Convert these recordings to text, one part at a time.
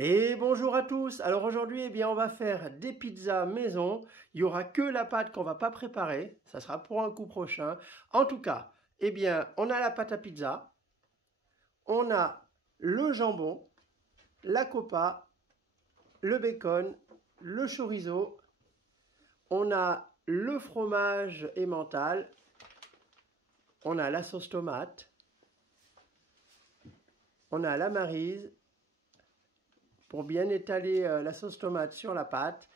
Et bonjour à tous. Alors aujourd'hui, on va faire des pizzas maison. Il n'y aura que la pâte qu'on va pas préparer. Ça sera pour un coup prochain. En tout cas, on a la pâte à pizza. On a le jambon, la copa, le bacon, le chorizo. On a le fromage emmental. On a la sauce tomate. On a la maryse pour bien étaler la sauce tomate sur la pâte,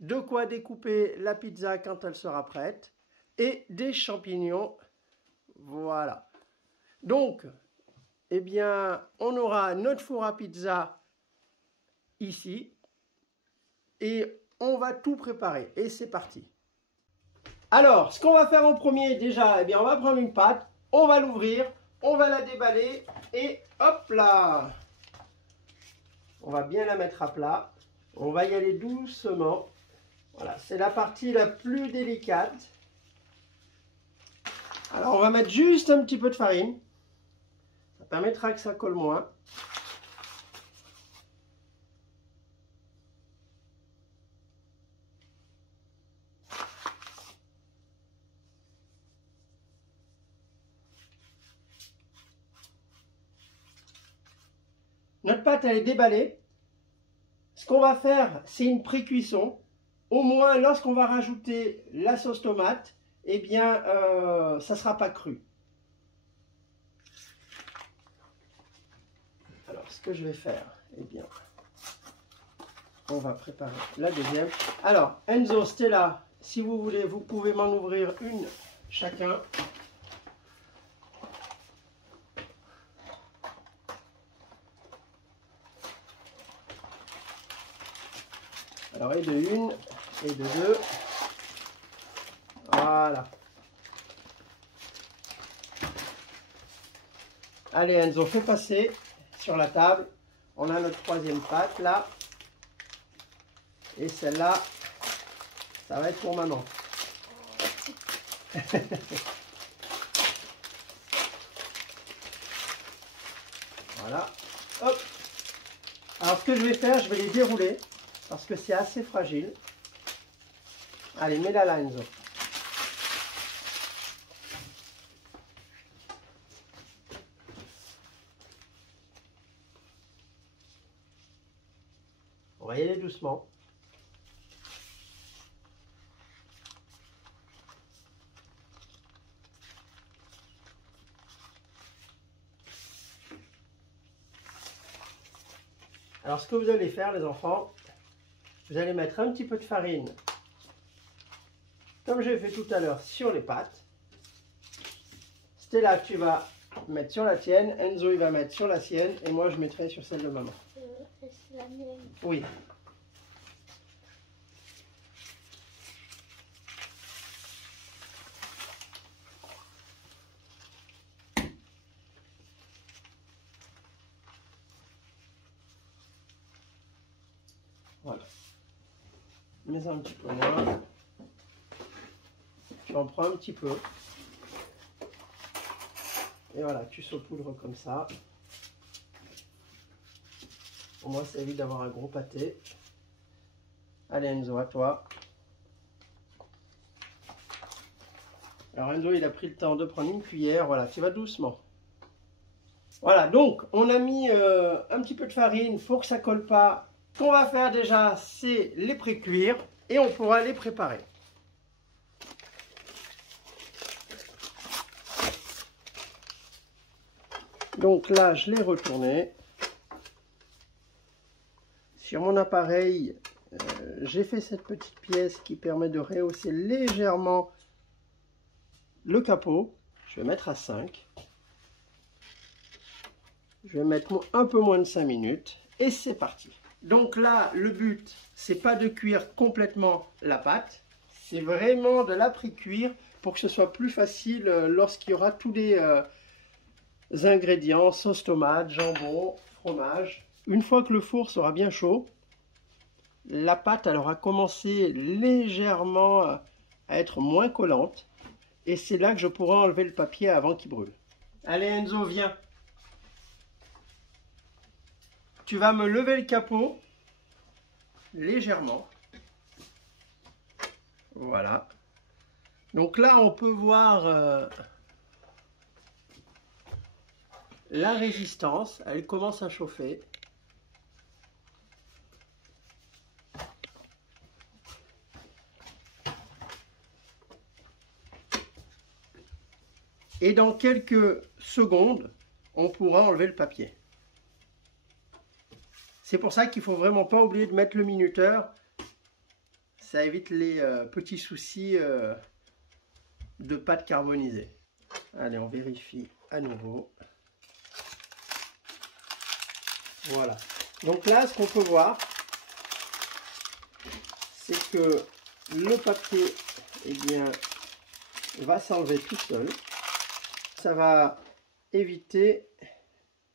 de quoi découper la pizza quand elle sera prête, et des champignons. Voilà. Donc, on aura notre four à pizza ici, et on va tout préparer. Et c'est parti. Alors, ce qu'on va faire en premier, déjà, on va prendre une pâte, on va l'ouvrir, on va la déballer, et hop là! On va bien la mettre à plat. On va y aller doucement. Voilà, c'est la partie la plus délicate. Alors, on va mettre juste un petit peu de farine. Ça permettra que ça colle moins. Notre pâte, elle est déballée. Ce qu'on va faire, c'est une pré-cuisson. Au moins, lorsqu'on va rajouter la sauce tomate, ça ne sera pas cru. Alors, ce que je vais faire, on va préparer la deuxième. Alors, Enzo, Stella, si vous voulez, vous pouvez m'en ouvrir une chacun. Alors, et de une, et de deux. Voilà. Allez, Enzo, fais passer sur la table. On a notre troisième pâte, là. Et celle-là, ça va être pour maman. Voilà. Hop. Alors, ce que je vais faire, je vais les dérouler. Parce que c'est assez fragile. Allez, mets-la là, Enzo. On va y aller doucement. Alors, ce que vous allez faire, les enfants, vous allez mettre un petit peu de farine, comme j'ai fait tout à l'heure, sur les pâtes. Stella, tu vas mettre sur la tienne, Enzo, il va mettre sur la sienne, et moi, je mettrai sur celle de maman. C'est la mienne. Oui. Voilà. Mets un petit peu moins. Tu en prends un petit peu. Et voilà, tu saupoudres comme ça. Pour moi, ça évite d'avoir un gros pâté. Allez, Enzo, à toi. Alors, Enzo, il a pris le temps de prendre une cuillère. Voilà, tu vas doucement. Voilà, donc, on a mis un petit peu de farine pour que ça colle pas. Ce qu'on va faire déjà, c'est les pré-cuire et on pourra les préparer. Donc là, je l'ai retourné. Sur mon appareil, j'ai fait cette petite pièce qui permet de rehausser légèrement le capot. Je vais mettre à 5. Je vais mettre un peu moins de 5 minutes et c'est parti. Donc là, le but, c'est pas de cuire complètement la pâte, c'est vraiment de la pré-cuire pour que ce soit plus facile lorsqu'il y aura tous les ingrédients, sauce tomate, jambon, fromage. Une fois que le four sera bien chaud, la pâte elle aura commencé légèrement à être moins collante et c'est là que je pourrai enlever le papier avant qu'il brûle. Allez Enzo, viens. tu vas me lever le capot légèrement. Voilà. Donc là, on peut voir la résistance. Elle commence à chauffer. Et dans quelques secondes, on pourra enlever le papier. C'est pour ça qu'il ne faut vraiment pas oublier de mettre le minuteur. Ça évite les petits soucis de pâte carbonisée. Allez, on vérifie à nouveau. Voilà. Donc là, ce qu'on peut voir, c'est que le papier, eh bien, va s'enlever tout seul. Ça va éviter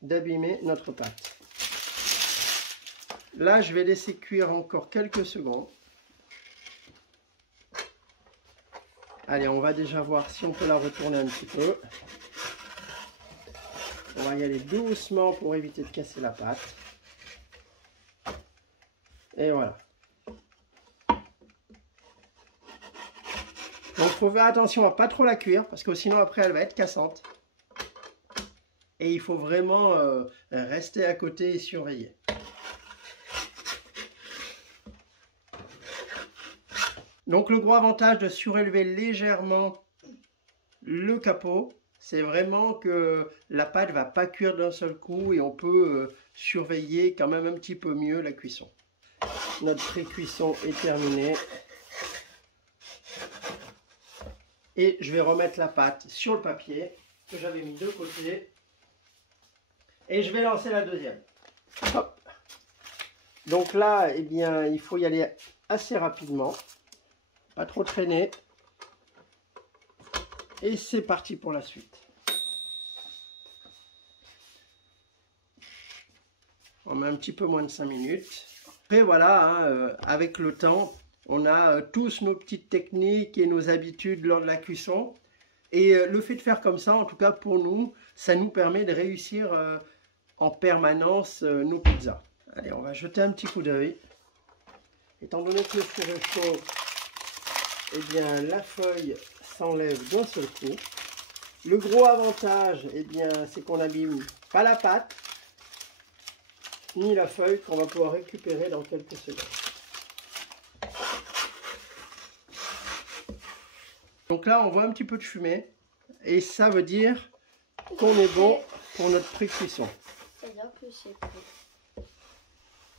d'abîmer notre pâte. Là, je vais laisser cuire encore quelques secondes. Allez, on va déjà voir si on peut la retourner un petit peu. On va y aller doucement pour éviter de casser la pâte. Et voilà. Donc, il faut faire attention à pas trop la cuire, parce que sinon, après, elle va être cassante. Et il faut vraiment rester à côté et surveiller. Donc, le gros avantage de surélever légèrement le capot, c'est vraiment que la pâte ne va pas cuire d'un seul coup et on peut surveiller quand même un petit peu mieux la cuisson. Notre pré-cuisson est terminée. Et je vais remettre la pâte sur le papier que j'avais mis de côté. Et je vais lancer la deuxième. Hop. Donc là, eh bien, il faut y aller assez rapidement. Pas trop traîner. Et c'est parti pour la suite. On met un petit peu moins de 5 minutes. Après voilà, hein, avec le temps, on a tous nos petites techniques et nos habitudes lors de la cuisson. Et le fait de faire comme ça, en tout cas pour nous, ça nous permet de réussir en permanence nos pizzas. Allez, on va jeter un petit coup d'œil. Étant donné que le four est chaud, eh bien la feuille s'enlève d'un seul coup. Le gros avantage, eh bien, c'est qu'on n'abîme pas la pâte, ni la feuille qu'on va pouvoir récupérer dans quelques secondes. Donc là, on voit un petit peu de fumée et ça veut dire qu'on est bon pour notre pré-cuisson. C'est-à-dire que c'est prêt.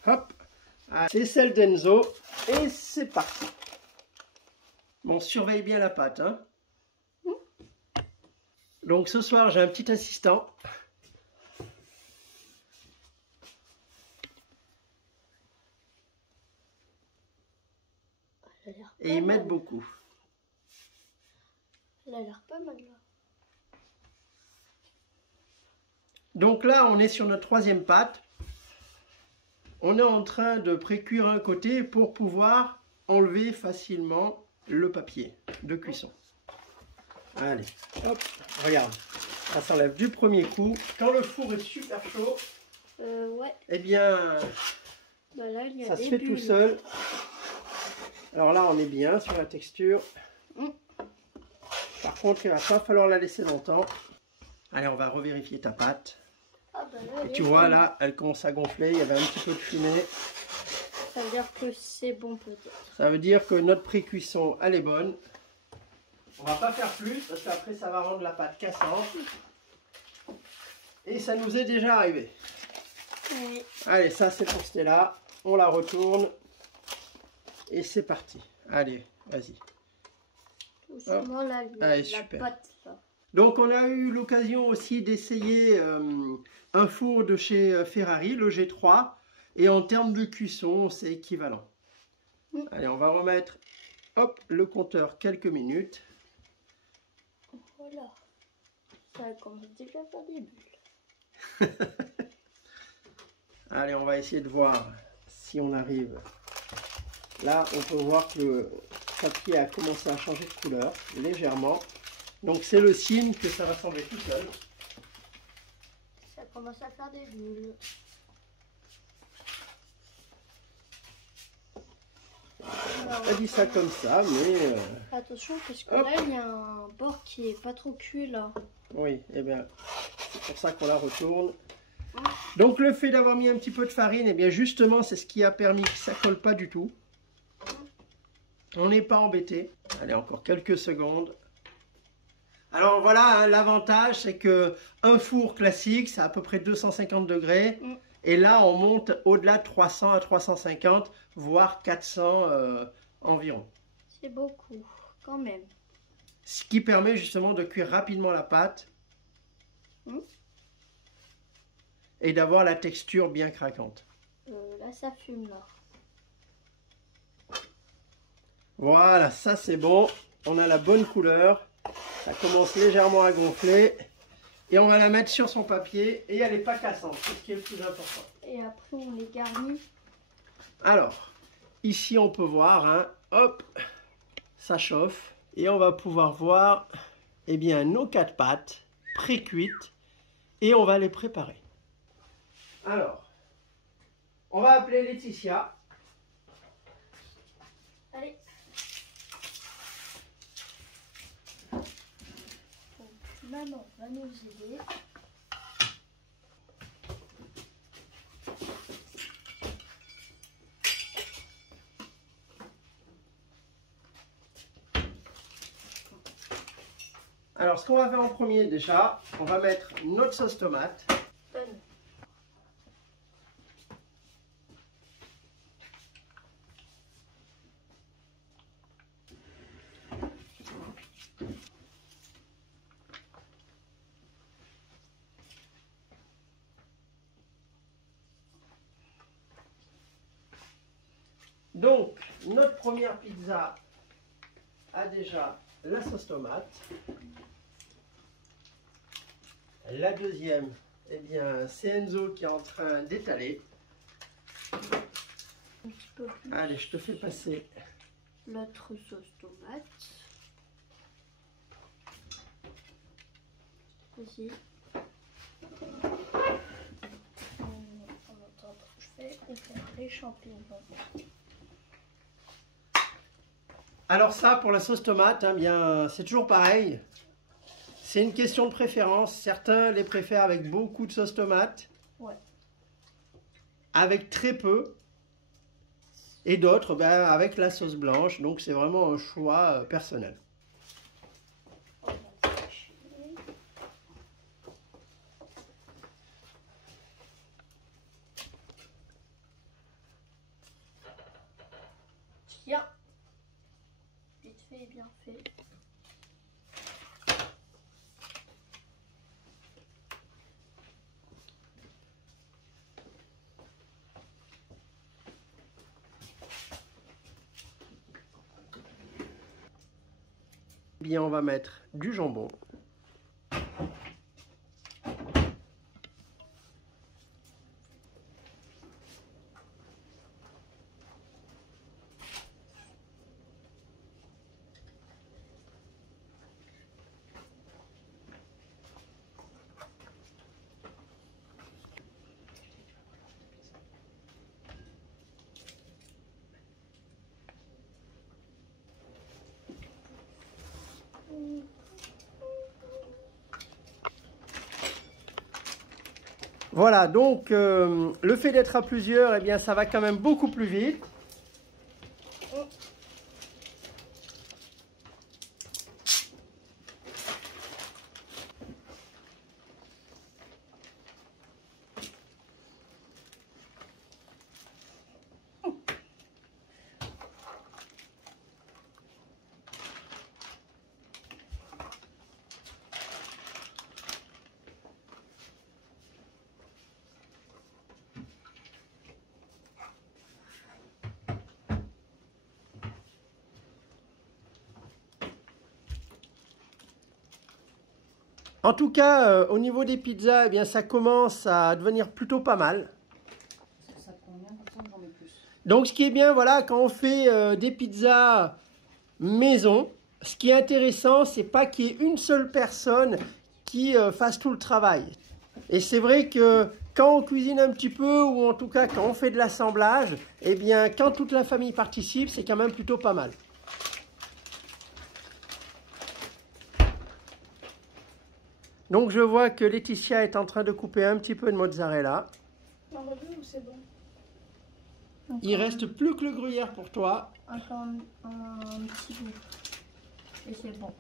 Hop, c'est celle d'Enzo et c'est parti. Bon, surveille bien la pâte, hein. Donc ce soir, j'ai un petit assistant. Et ils m'aident beaucoup. Elle a l'air pas mal là. Donc là, on est sur notre troisième pâte. On est en train de pré-cuire un côté pour pouvoir enlever facilement le papier de cuisson. Allez, hop, regarde. Ça s'enlève du premier coup. Quand le four est super chaud, Ouais. eh bien, Bah là, il y a ça des se fait bulles. tout seul. Alors là, on est bien sur la texture. Par contre, il va pas falloir la laisser longtemps. Allez, on va revérifier ta pâte. Ah bah là, Et tu vois, là, elle commence à gonfler. Il y avait un petit peu de fumée. ça veut dire que c'est bon peut-être. Ça veut dire que notre pré-cuisson, elle est bonne. On va pas faire plus parce qu'après, ça va rendre la pâte cassante. Et ça nous est déjà arrivé. Oui. Allez, ça, c'est pour Stella. On la retourne. Et c'est parti. Allez, vas-y. Doucement là, Allez, la super. pâte là. Donc, on a eu l'occasion aussi d'essayer un four de chez Ferrari, le G3. Et en termes de cuisson, c'est équivalent. Allez, on va remettre hop, le compteur quelques minutes. Voilà. Ça commence déjà à faire des bulles. Allez, on va essayer de voir si on arrive. Là, on peut voir que le papier a commencé à changer de couleur, légèrement. Donc, c'est le signe que ça va s'enlever tout seul. Ça commence à faire des bulles. a dit ça comme ça, mais... Attention, parce que hop. là, il y a un bord qui est pas trop cuit, là. Oui, eh bien, c'est pour ça qu'on la retourne. Donc, le fait d'avoir mis un petit peu de farine, eh bien, justement, c'est ce qui a permis que ça colle pas du tout. On n'est pas embêté. Allez, encore quelques secondes. Alors, voilà, hein, l'avantage, c'est que un four classique, c'est à peu près 250 degrés. Et là, on monte au-delà de 300 à 350, voire 400 environ. C'est beaucoup, quand même. Ce qui permet justement de cuire rapidement la pâte et d'avoir la texture bien craquante. Là, ça fume, là. Voilà, ça c'est bon. On a la bonne couleur. Ça commence légèrement à gonfler. Et on va la mettre sur son papier. Et elle n'est pas cassante, c'est ce qui est le plus important. Et après, on les garnit. Alors, ici on peut voir, hein, hop, ça chauffe. Et on va pouvoir voir, eh bien, nos 4 pâtes pré-cuites. Et on va les préparer. Alors, on va appeler Laetitia. Allez. Donc, maman va nous aider. Alors, ce qu'on va faire en premier déjà, on va mettre notre sauce tomate. Donne. Donc, notre première pizza a déjà la sauce tomate. La deuxième, eh bien, c'est Enzo qui est en train d'étaler. Un petit peu plus. Allez, je te fais passer. L'autre sauce tomate. Ici. En attendant, je vais faire les champignons. Alors ça, pour la sauce tomate, hein, bien, c'est toujours pareil. C'est une question de préférence. Certains les préfèrent avec beaucoup de sauce tomate. Ouais. Avec très peu. Et d'autres ben, avec la sauce blanche. Donc c'est vraiment un choix personnel. On va sécher. Tiens. Vite fait et bien fait. Bien, on va mettre du jambon. Voilà, donc le fait d'être à plusieurs, eh bien, ça va quand même beaucoup plus vite. En tout cas, au niveau des pizzas, eh bien, ça commence à devenir plutôt pas mal. Ça convient, comme ça j'en ai plus. Donc, ce qui est bien, voilà, quand on fait des pizzas maison, ce qui est intéressant, c'est pas qu'il y ait une seule personne qui fasse tout le travail. Et c'est vrai que quand on cuisine un petit peu, ou en tout cas quand on fait de l'assemblage, eh bien quand toute la famille participe, c'est quand même plutôt pas mal. Donc je vois que Laetitia est en train de couper un petit peu de mozzarella. On revient ou c'est bon? Il reste plus que le gruyère pour toi. Encore un petit bout. Et c'est bon.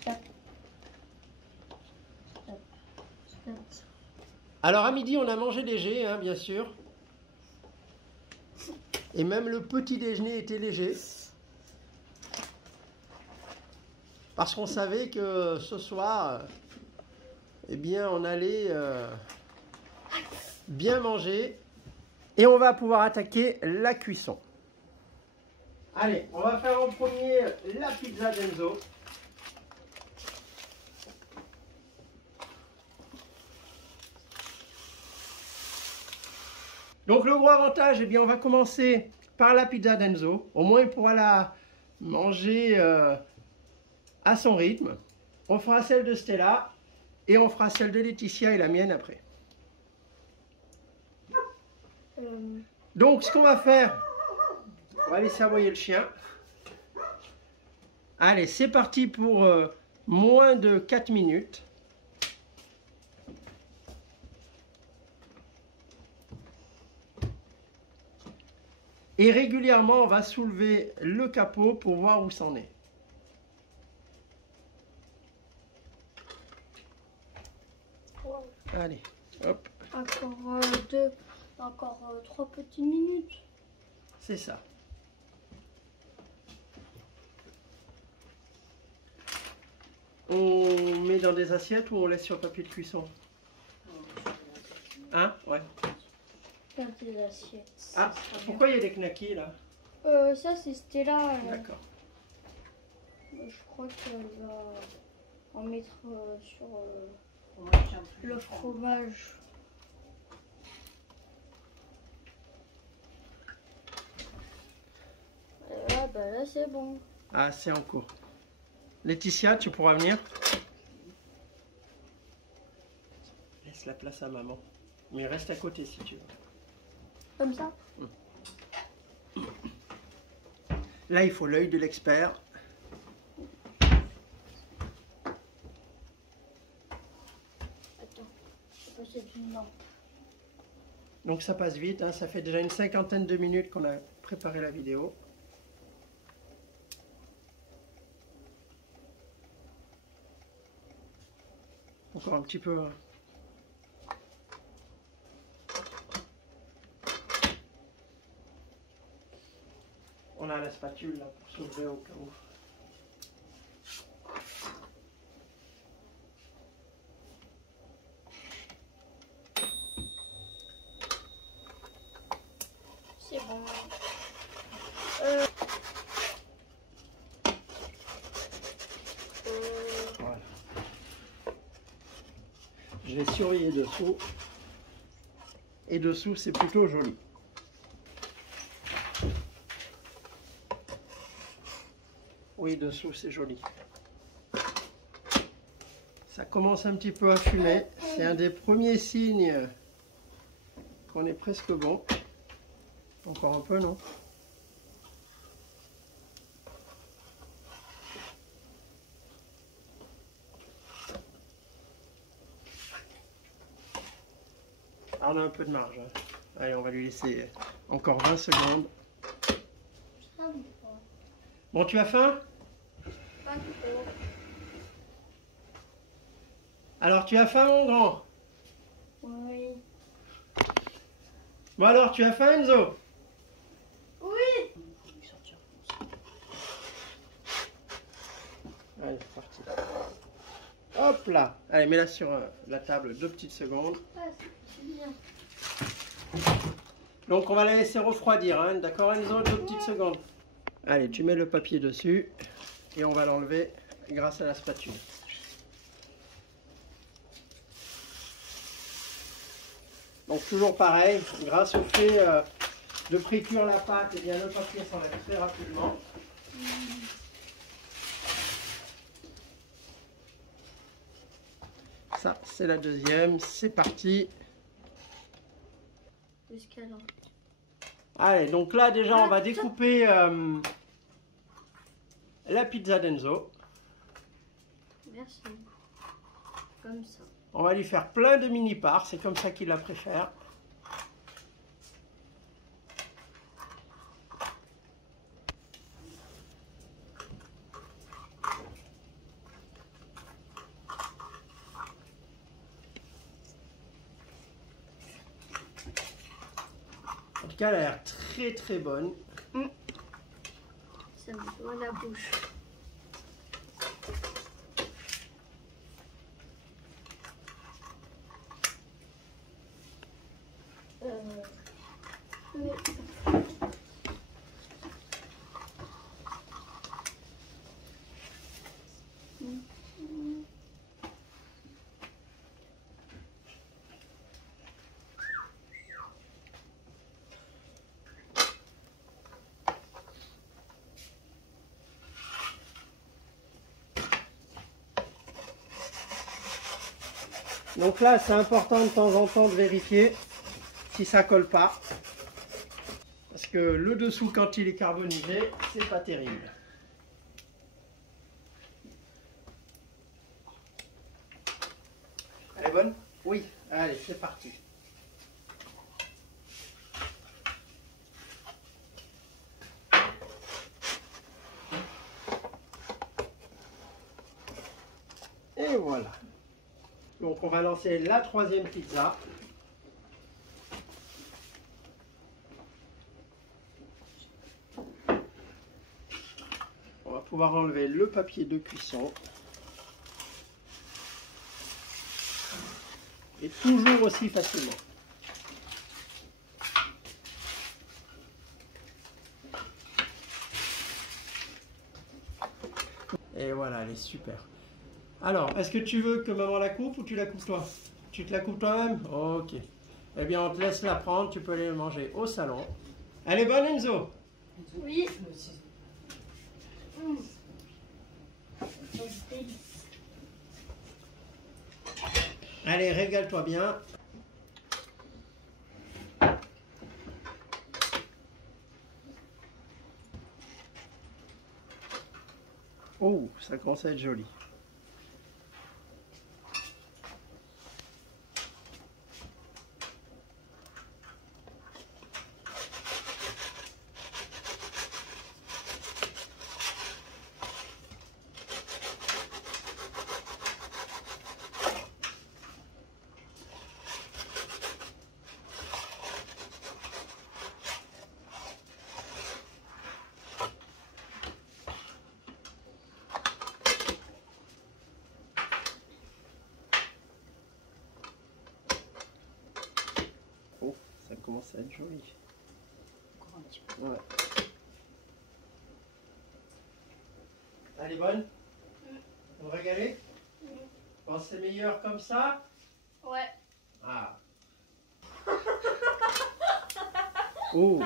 Stop. Stop. Stop. Alors à midi, on a mangé léger, hein, bien sûr. Et même le petit déjeuner était léger. Parce qu'on savait que ce soir, eh bien, on allait bien manger. Et on va pouvoir attaquer la cuisson. Allez, on va faire en premier la pizza d'Enzo. Donc le gros avantage, eh bien, on va commencer par la pizza d'Enzo. Au moins, il pourra la manger à son rythme. On fera celle de Stella et on fera celle de Laetitia et la mienne après. Donc ce qu'on va faire, on va laisser aboyer le chien. Allez, c'est parti pour moins de 4 minutes. Et régulièrement, on va soulever le capot pour voir où c'en est. Wow. Allez, hop, Encore 3 petites minutes. c'est ça. On met dans des assiettes ou on laisse sur papier de cuisson? Hein? Ouais. Dans des assiettes. Ah, pourquoi il y a des knackis là? Ça c'est Stella. D'accord. Je crois qu'elle va en mettre sur le fromage. Ah bah là c'est bon. Ah, c'est en cours. Laetitia, tu pourras venir? Laisse la place à maman. Mais reste à côté si tu veux. Comme ça? Là, il faut l'œil de l'expert. Attends, je vais passer d'une lampe. Donc ça passe vite, hein. Ça fait déjà une 50aine de minutes qu'on a préparé la vidéo. Encore un petit peu. Hein. On a la spatule là pour s'ouvrir au cas où. C'est bon. Voilà. Je vais surveiller dessous. Et dessous, c'est plutôt joli. Oui, dessous, c'est joli. Ça commence un petit peu à fumer. C'est un des premiers signes qu'on est presque bon. Encore un peu, non? Ah, on a un peu de marge. Hein. Allez, on va lui laisser encore 20 secondes. Bon, tu as faim? Pas trop. Alors, tu as faim, mon grand? Oui. Bon alors, tu as faim, Enzo? Oui. Allez, c'est parti. Hop là. Allez, mets-la sur la table 2 petites secondes. Ah, c'est bien. Donc, on va la laisser refroidir, hein. D'accord, Enzo? 2 petites secondes. Allez, tu mets le papier dessus et on va l'enlever grâce à la spatule. Donc, toujours pareil, grâce au fait de précuire la pâte, eh bien, le papier s'enlève très rapidement. c'est la deuxième, c'est parti. Jusqu'à là. Allez, donc là déjà on va putain. découper la pizza d'Enzo. Merci. Comme ça. On va lui faire plein de mini parts, c'est comme ça qu'il la préfère. En tout cas, elle a l'air très très bonne. Ça me doit la bouche. Mais... Donc là, c'est important de temps en temps de vérifier si ça colle pas. Parce que le dessous, quand il est carbonisé, c'est pas terrible. Elle est bonne? Oui. Allez, c'est parti. Et voilà. Donc on va lancer la troisième pizza. On va pouvoir enlever le papier de cuisson. Et toujours aussi facilement. Et voilà, elle est super. Alors, est-ce que tu veux que maman la coupe ou tu la coupes toi? Tu te la coupes toi-même? Ok. Eh bien, on te laisse la prendre, tu peux aller le manger au salon. Elle est bonne, Enzo? Oui. Délice. Allez, régale-toi bien. Oh, ça commence à être joli. Oh, ça commence à être joli. Encore un petit peu. Ouais. Elle est bonne? Vous régalez? Vous pensez que c'est meilleur comme ça? Ouais. Ah. Oh.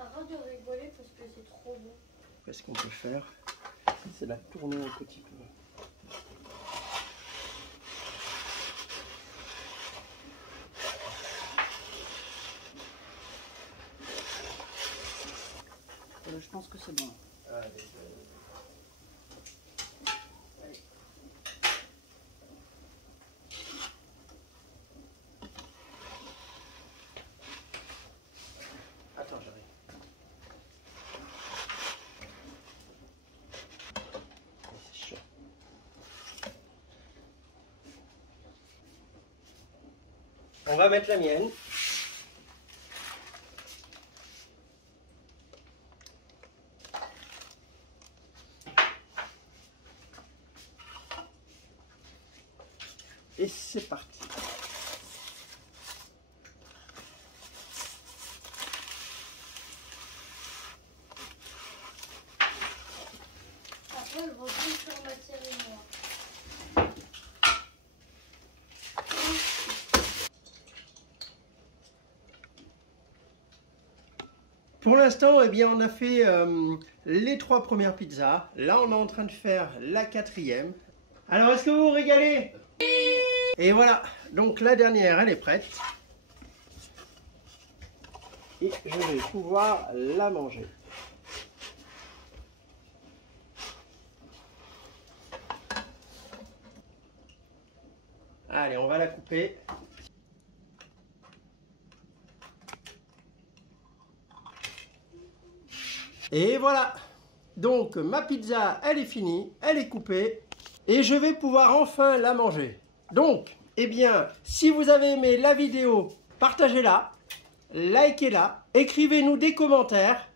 Arrête de rigoler parce que c'est trop bon. Qu'est-ce qu'on peut faire? C'est la tourner un petit peu. Je pense que c'est bon. Allez. Attends, j'arrive. C'est chaud. On va mettre la mienne. Et c'est parti. Après, je retourne sur ma série noire. Pour l'instant, eh bien, on a fait les 3 premières pizzas. Là, on est en train de faire la 4e. Alors, est-ce que vous vous régalez? Oui. Et voilà, donc la dernière, elle est prête. Et je vais pouvoir la manger. Allez, on va la couper. Et voilà. Donc ma pizza, elle est finie, elle est coupée. Et je vais pouvoir enfin la manger. Donc, eh bien, si vous avez aimé la vidéo, partagez-la, likez-la, écrivez-nous des commentaires.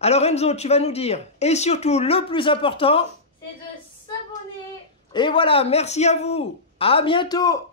Alors Enzo, tu vas nous dire, et surtout le plus important, c'est de s'abonner. Et voilà, merci à vous. À bientôt.